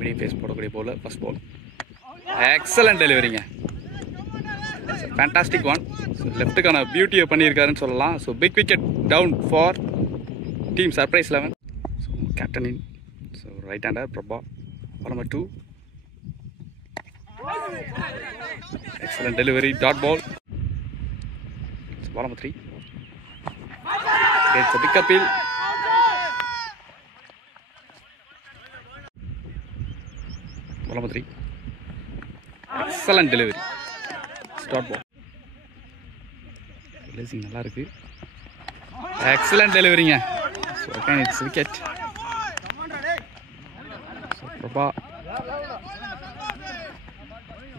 Medium pace போடக்கூடிய போல் first ball. Excellent டெலிவரிங்க. Fantastic one. ஸோ லெஃப்ட்டுக்கான பியூட்டியை பண்ணியிருக்காருன்னு சொல்லலாம். So big wicket down for team surprise 11. So captain in. So right hander Prabha. Ball number 2. Excellent delivery. Dot ball. So ball number 3. It's a big appeal. Ball number 3. Excellent delivery. Start ball. Releasing நல்லா இருக்கு. Excellent delivery. So again it's wicket. So Prabha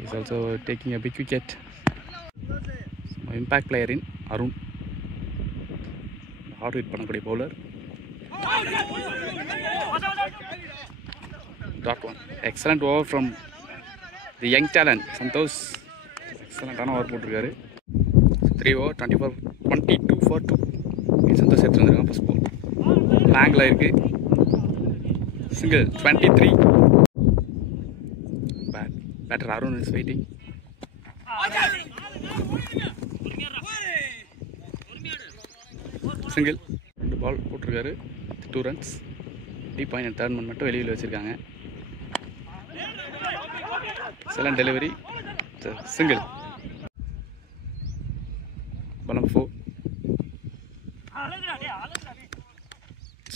is also taking a big wicket. So impact player in Arun. Hard hit பண்ணக்கூடிய bowler. Dot one. Excellent over from the young talent Santosh. Excellent ஆன over போட்டுருக்காரு. 3 over 22 for 2. Santhosh எடுத்து வந்திருக்காங்க first ball. லாங்கில் இருக்கு. Single 23. Batter Arun is waiting. Single 2 ball போட்டிருக்காரு. 2 runs. Deep point turn மட்டும் வெளியில் வச்சுருக்காங்க. Excellent delivery. Single. Ball number 4.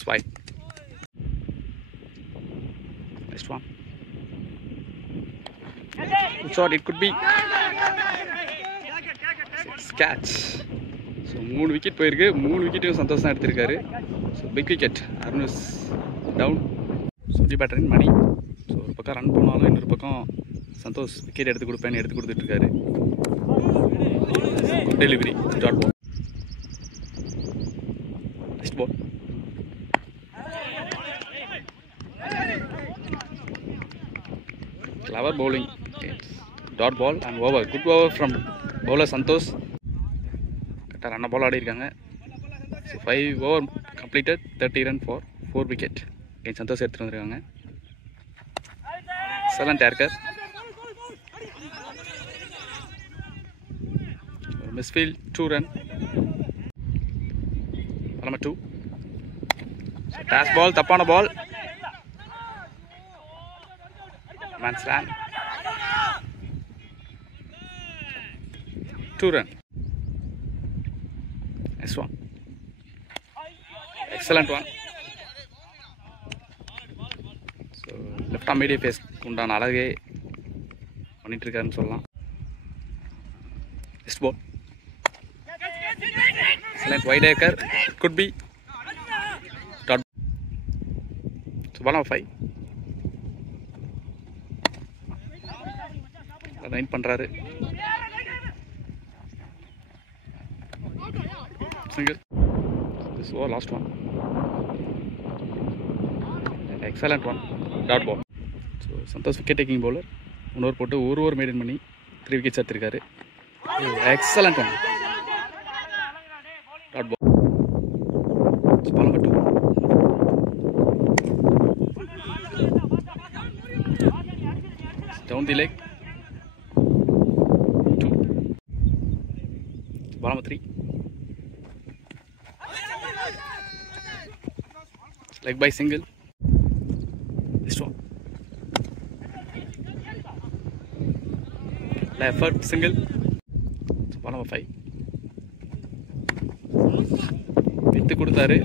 Swipe. Next one. Shot, it could be. Catch. So 3 wicket போயிருக்கு. 3 விக்கெட்டையும் சந்தோஷம் தான் எடுத்திருக்காரு. So big wicket. Arun is down. சுட்டி பேட்டரின் மணி. ஸோ ஒரு பக்கம் ரன் போனாலும் இன்னொரு பக்கம் சந்தோஷ் விக்கெட் எடுத்து கொடுப்பேன்னு எடுத்து கொடுத்துட்ருக்காரு. Good delivery. Dot ball. Next ball. Clever bowling. Dot ball and over. Good over from bowler Santosh. கரெக்டாக ரன்ன பால் ஆடி இருக்காங்க. So 5 over completed. 30 run for 4 wicket. Santhosh எடுத்துகிட்டு வந்துருக்காங்க. Excellent yorker. ஒரு misfield 2 run. Ball number 2. Toss ball. தப்பான ball. Man's ran. 2 run. Next one. Excellent one. So left arm medium face உண்டான அழகே பண்ணிட்டு இருக்காருன்னு சொல்லலாம். Next ball. Excellent wide acre. Could be. Dot. So ball number 5. ரைன் பண்ணுறாரு. Single. This over last one. Excellent one. Dot ball. So Santhosh wicket taking bowler. 1 over போட்டு 1 over maintain பண்ணி 3 wickets எடுத்திருக்காரு. Excellent one. Dot ball. Ball number 2. Down the leg. Ball number 3. Leg by single. This one. Left foot single. Ball number 5. விட்டு கொடுத்தாரு.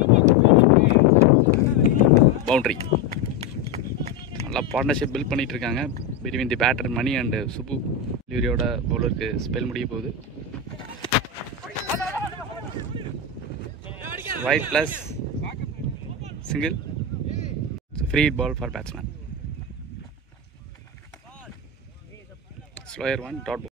Boundary. நல்லா partnership build பண்ணிட்டு இருக்காங்க. Between the batter Mani and Subbu. டெலிவரியோட பவுலருக்கு spell முடிய போகுது. Right plus single. It's a free hit ball for batsman. Slower one. Dot ball.